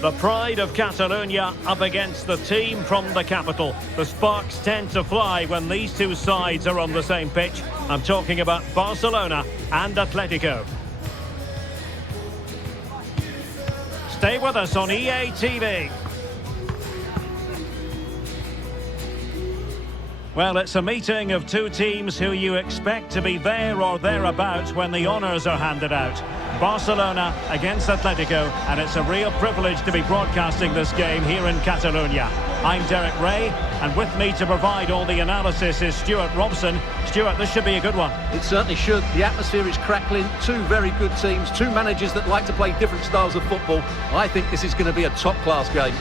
The pride of Catalonia up against the team from the capital. The sparks tend to fly when these two sides are on the same pitch. I'm talking about Barcelona and Atletico. Stay with us on EA TV. Well, it's a meeting of two teams who you expect to be there or thereabouts when the honours are handed out. Barcelona against Atletico, and it's a real privilege to be broadcasting this game here in Catalonia. I'm Derek Ray, and with me to provide all the analysis is Stuart Robson. Stuart, this should be a good one. It certainly should. The atmosphere is crackling. Two very good teams, two managers that like to play different styles of football. I think this is going to be a top-class game.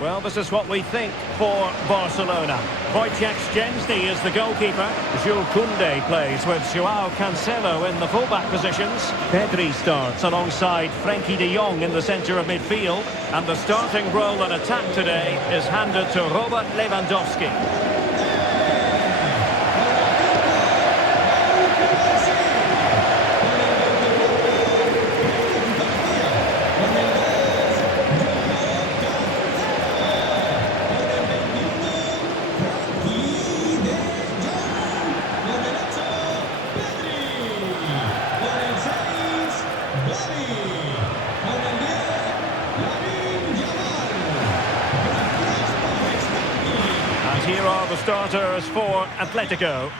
Well, this is what we think for Barcelona. Wojciech Szczęsny is the goalkeeper. Jules Koundé plays with Joao Cancelo in the fullback positions. Pedri starts alongside Frenkie de Jong in the centre of midfield. And the starting role in attack today is handed to Robert Lewandowski. Here are the starters for Atletico.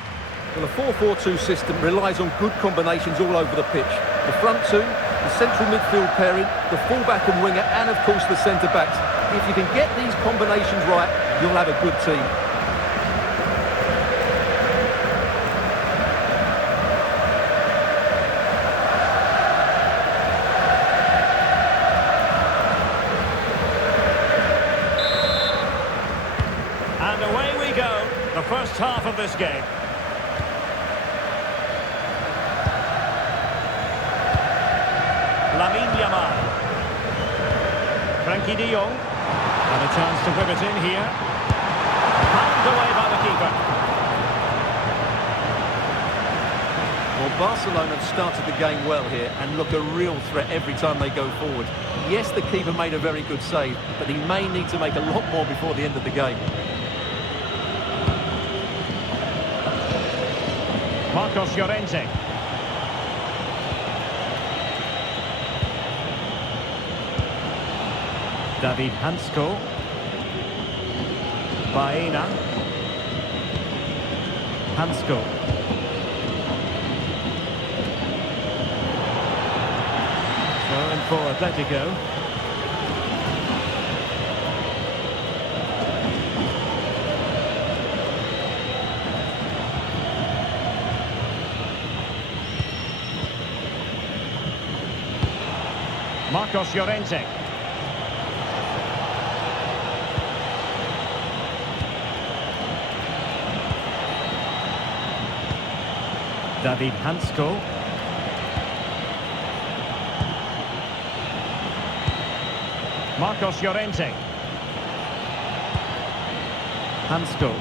Well, the 4-4-2 system relies on good combinations all over the pitch. The front two, the central midfield pairing, the fullback and winger, and of course the centre-backs. If you can get these combinations right, you'll have a good team. And away we go, the first half of this game. Lamine Yamal. Frenkie de Jong. And a chance to whip it in here. Pounded away by the keeper. Well, Barcelona have started the game well here and look a real threat every time they go forward. Yes, the keeper made a very good save, but he may need to make a lot more before the end of the game. Marcos Llorente. David Hansko. Baena. Hansko. Throw in for Atletico. Marcos Llorente. David Hansko. Marcos Llorente. Hansko.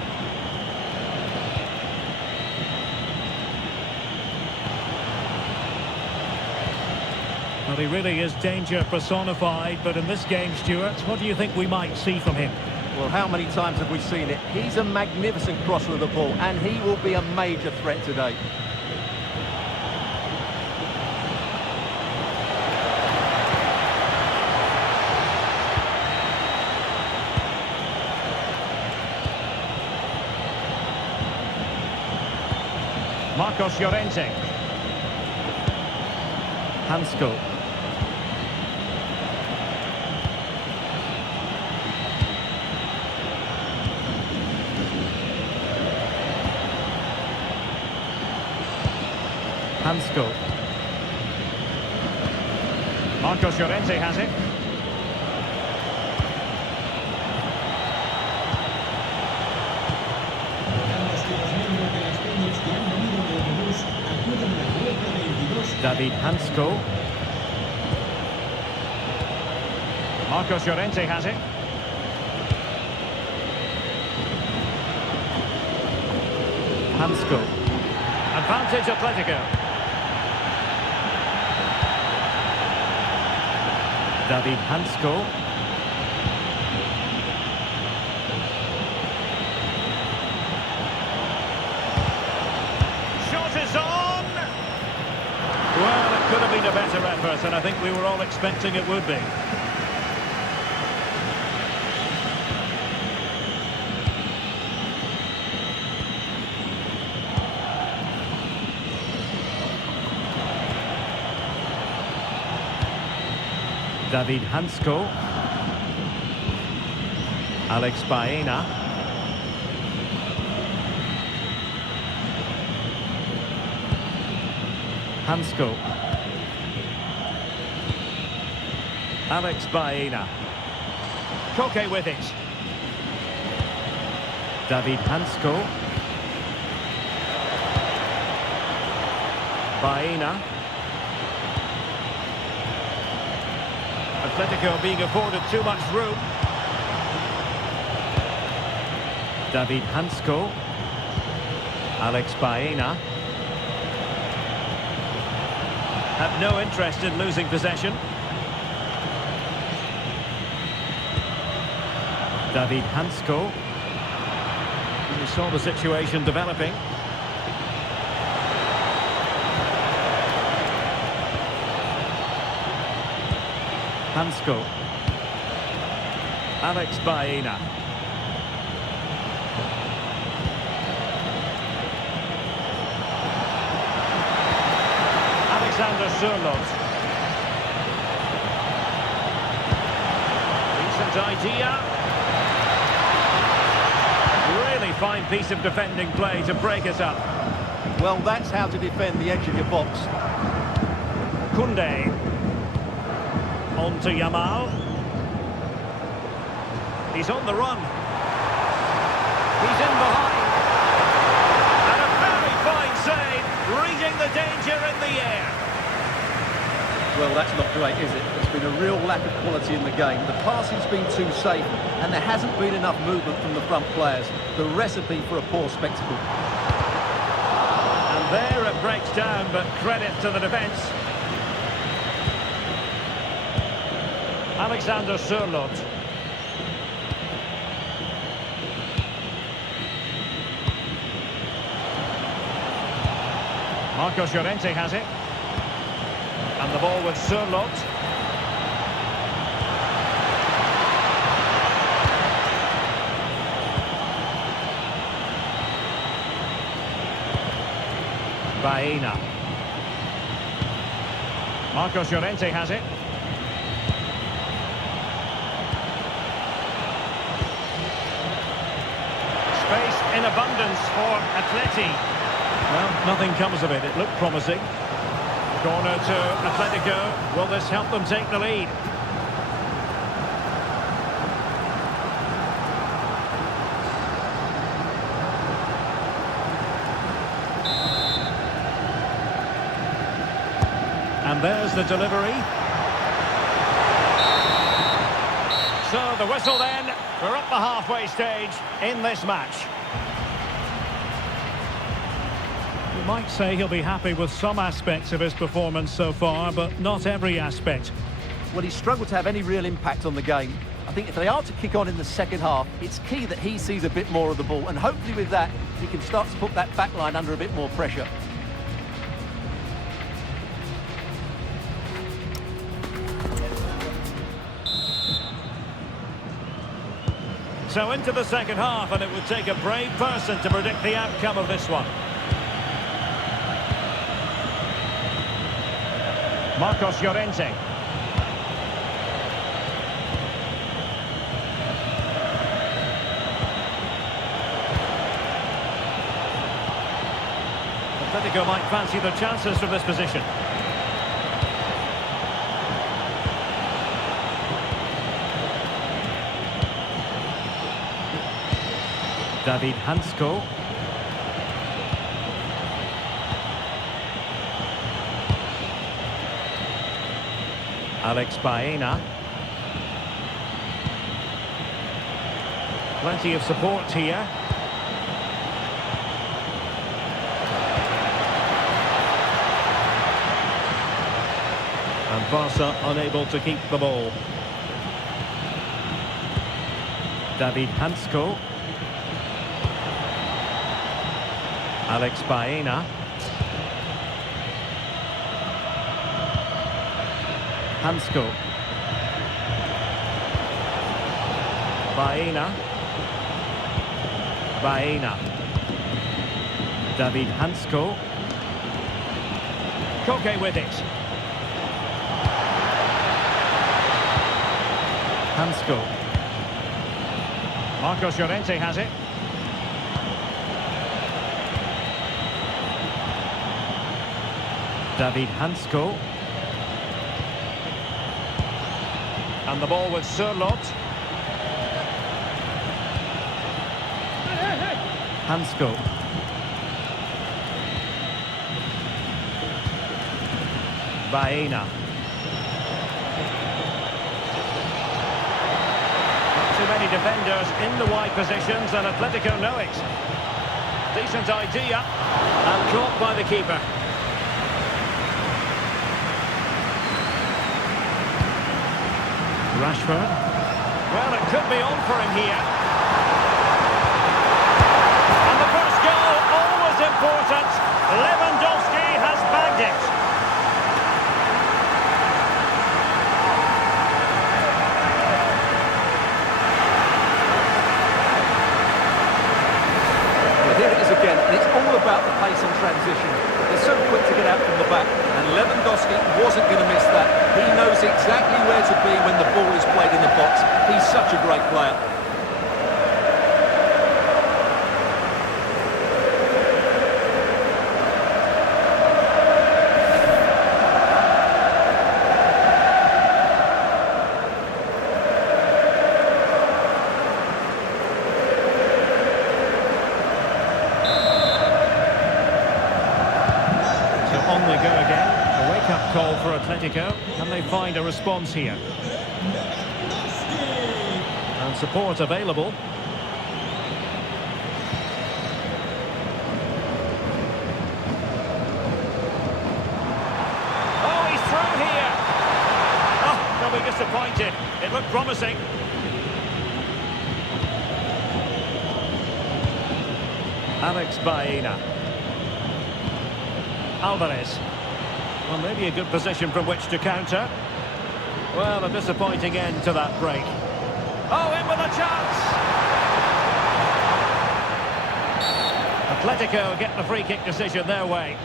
Well, he really is danger personified, but in this game, Stuart, what do you think we might see from him? Well, how many times have we seen it? He's a magnificent crosser of the ball, and he will be a major threat today. Marcos Llorente. Hansko. Hansko. Marcos Llorente has it. David Hansko. Marcos Llorente has it. Hansko. Advantage Atletico. David Hansko. Shot is on! Well, it could have been a better effort, and I think we were all expecting it would be. David Hansko. Alex Baena. Hansko. Alex Baena. Koke with it. David Hansko. Baena. Atletico being afforded too much room. David Hansko. Alex Baena. Have no interest in losing possession. David Hansko. We saw the situation developing. Hansko. Alex Baena. Alexander Sørloth. Decent idea. Really fine piece of defending play to break it up. Well, that's how to defend the edge of your box. Koundé. On to Yamal. He's on the run. He's in behind. And a very fine save, reading the danger in the air. Well, that's not great, is it? There's been a real lack of quality in the game. The passing's been too safe, and there hasn't been enough movement from the front players. The recipe for a poor spectacle. And there it breaks down, but credit to the defence. Alexander Sørloth. Marcos Llorente has it. And the ball with Sørloth. Baena. Marcos Llorente has it. Space in abundance for Atleti. Well, nothing comes of it. It looked promising. Corner to Atletico. Will this help them take the lead? And there's the delivery. So the whistle then. We're up the halfway stage in this match. You might say he'll be happy with some aspects of his performance so far, but not every aspect. Well, he's struggled to have any real impact on the game. I think if they are to kick on in the second half, it's key that he sees a bit more of the ball, and hopefully with that, he can start to put that back line under a bit more pressure. So into the second half, and it would take a brave person to predict the outcome of this one. Marcos Llorente. Atletico might fancy their chances from this position. David Hansko. Alex Baena. Plenty of support here. And Barca unable to keep the ball. David Hansko. Alex Baena. Hansko. Baena. Baena. David Hansko. Koke with it. Hansko. Marcos Llorente has it. David Hansko. And the ball with Sørloth. Hansko. Baena. Not too many defenders in the wide positions, and Atletico know it. Decent idea, and caught by the keeper. Rashford. Well, it could be on for him here. And the first goal, always important. Lewandowski has bagged it. Well, here it is again, and it's all about the pace and transition. They're so quick to get out from the back, and Lewandowski wasn't going to miss that. He knows exactly where to be when the ball is played in the box. He's such a great player. On they go again. A wake-up call for Atletico. Can they find a response here? And support available. Oh, he's through here. Oh, they'll be disappointed. It looked promising. Alex Baena. Alvarez. Well, maybe a good position from which to counter. Well, a disappointing end to that break. Oh, in with a chance! Atletico get the free kick decision their way.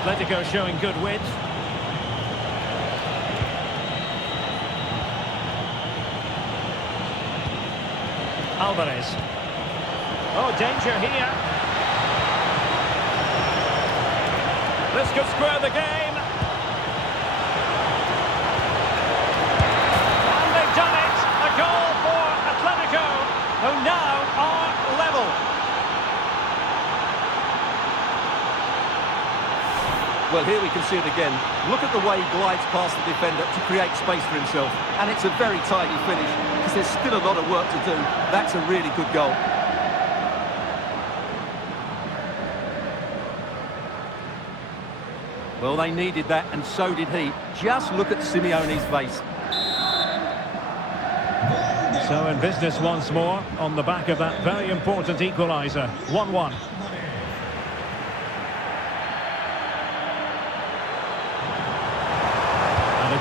Atletico showing good width. Alvarez. Oh, danger here. This could square the game. And they've done it. A goal for Atletico, who now are level. Well, here we can see it again. Look at the way he glides past the defender to create space for himself. And it's a very tidy finish, because there's still a lot of work to do. That's a really good goal. Well, they needed that, and so did he. Just look at Simeone's face. So in business once more, on the back of that very important equaliser. 1-1.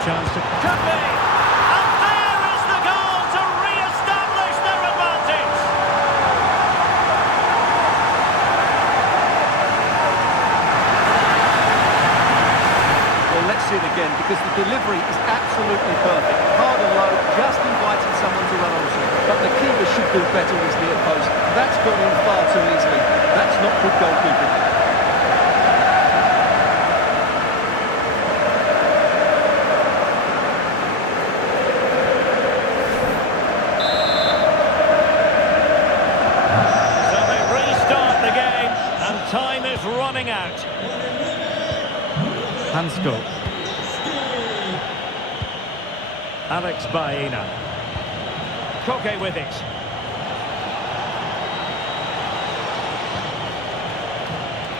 chance to... Could be! And there is the goal to re-establish their advantage! Well, let's see it again, because the delivery is absolutely perfect. Hard and low, just inviting someone to run onto it. But the keeper should do better with his near post. That's gone in far too easily. That's not good goalkeeping. So they restart the game, and time is running out. Hansko. Alex Baena. Koke with it.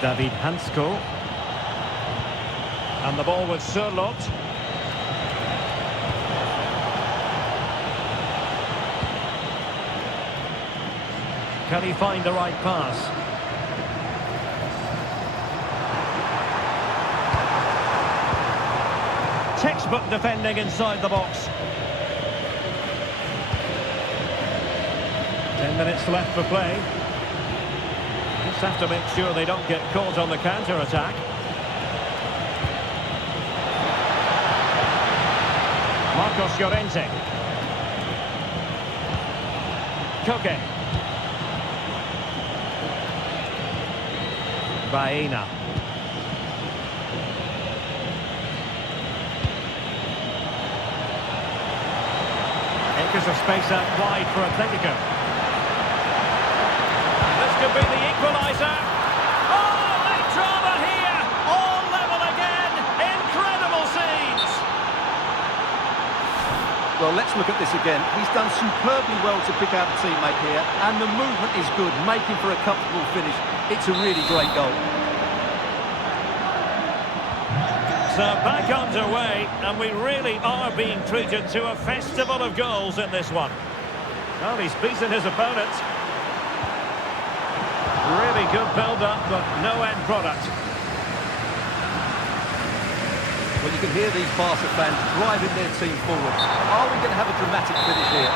David Hansko. And the ball with Sørloth. Can he find the right pass? Textbook defending inside the box. 10 minutes left for play. Just have to make sure they don't get caught on the counter-attack. Marcos Llorente. Koke. Baena. Acres of space out wide for Atletico. This could be the equaliser. Oh, late drama here. All level again. Incredible scenes. Well, let's look at this again. He's done superbly well to pick out a teammate here, and the movement is good, making for a comfortable finish. It's a really great goal. So back underway, and we really are being treated to a festival of goals in this one. Well, he's beaten his opponent. Really good build-up, but no end product. Well, you can hear these Barca fans driving their team forward. Are we going to have a dramatic finish here?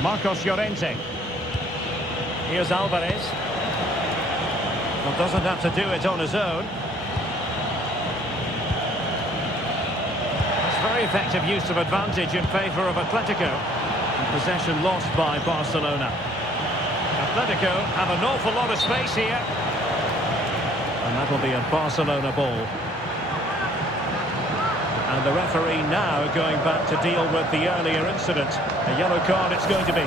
Marcos Llorente. Here's Alvarez. Well, doesn't have to do it on his own. It's very effective use of advantage in favour of Atletico. And possession lost by Barcelona. Atletico have an awful lot of space here. And that'll be a Barcelona ball. And the referee now going back to deal with the earlier incident. A yellow card it's going to be.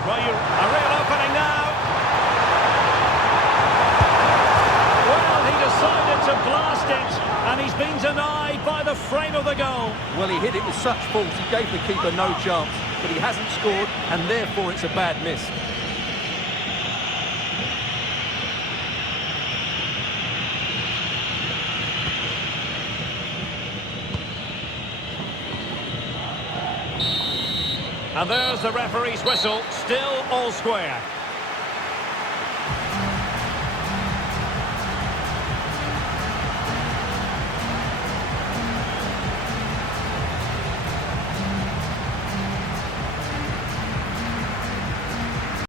Well, a real opening now. Well, he decided to blast it, and he's been denied by the frame of the goal. Well, he hit it with such force, he gave the keeper no chance, but he hasn't scored, and therefore it's a bad miss. And there's the referee's whistle, still all square.